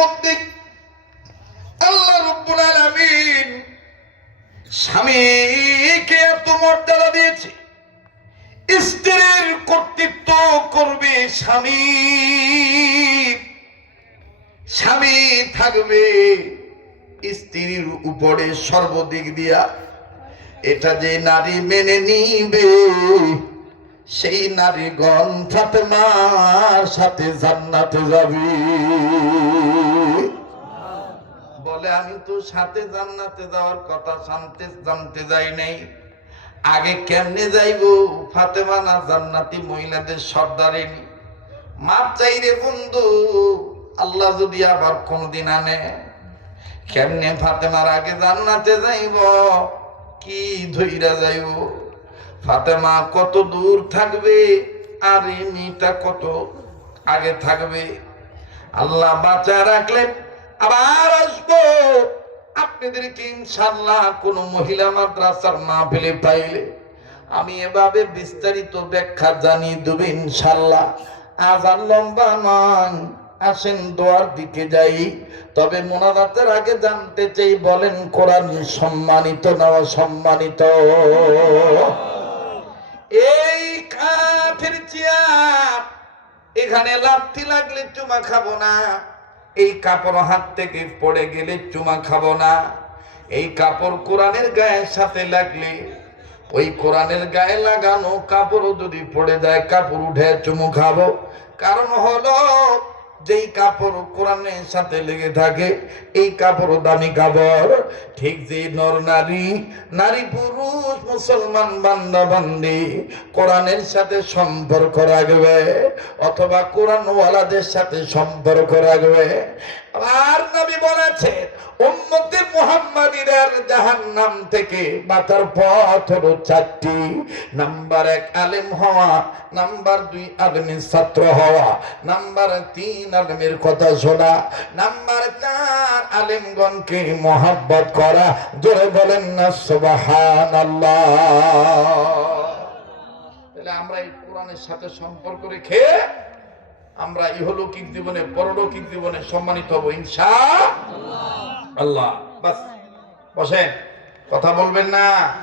মধ্যে আল্লাহ রাব্বুল আলামিন স্বামীকে এত মর্যাদা দিয়েছে, স্ত্রীর কর্তৃত্ব করবে স্বামী, স্বামী থাকবে স্ত্রীর উপরে সর্বদিক দিয়া। এটা যে নারী মেনে নিবে সেই নারীগণ ফাতেমার সাথে জান্নাতে যাবে। বলে আমি তো সাথে জান্নাতে যাওয়ার কথা জানতে যাই নাই, আগে কেমনে যাইব? ফাতেমা না জান্নাতি মহিলাদের সর্দারিনী? মাপ চাই রে বন্ধু, আল্লাহ যদি আবার কোনদিন আনে, কেমনে ফাতেমার আগে জান্নাতে যাইব? কি ধইরা যাইব? ফাতেমা কত দূর থাকবে আর এই মেয়েটা কত আগে থাকবে? আল্লাহ বাঁচা রাখলে আবার আসবো আপনাদেরকে ইনশাআল্লাহ কোন মহিলা মাদ্রাসার মাহফিলে পাইলে আমি এভাবে বিস্তারিত ব্যাখ্যা জানিয়ে দেব ইনশাআল্লাহ। আজ আর লম্বা নয়, আসেন দোয়ার দিকে যাই। তবে মোনাজাতের আগে জানতে চাই, বলেন কোরআন সম্মানিত না অসম্মানিত? এই কাঠের চেয়ার, এখানে লাথি লাগলে চুমা খাবো না। এই কাপড় হাত থেকে পড়ে গেলে চুমা খাবো না। এই কাপড় কোরআনের গায়ের সাথে লাগলে, ওই কোরআনের গায়ে লাগানো কাপড় যদি পড়ে যায়, কাপড় উঠে চুমু খাবো। কারণ হলো যেই কাপড় কোরআনের সাথে লেগে থাকে এই কাপড় দামি কাপড়। ঠিক যে নর নারী, নারী পুরুষ, মুসলমান বান্দা বান্দি কোরআনের সাথে সম্পর্ক রাখবে অথবা কোরআনওয়ালাদের সাথে সম্পর্ক রাখবে। আর নবী বলেছে উম্মতে মুহাম্মাদীদের জাহান্নাম থেকে বাঁচার পথ হলো চারটি। নাম্বার 1 আলেম হওয়া, নাম্বার 2 আলেমের ছাত্র হওয়া, নাম্বার 3 আলেমের কথা শোনা, নাম্বার 4 আলেমগণকে মহব্বত করা। জোরে বলেন না সুবহানাল্লাহ। তাহলে আমরা এই কোরআনের সাথে সম্পর্ক রেখে আমরা ইহলৌকিক জীবনে পরলৌকিক জীবনে সম্মানিত হব ইনশাআল্লাহ। বাস বসেন, কথা বলবেন না।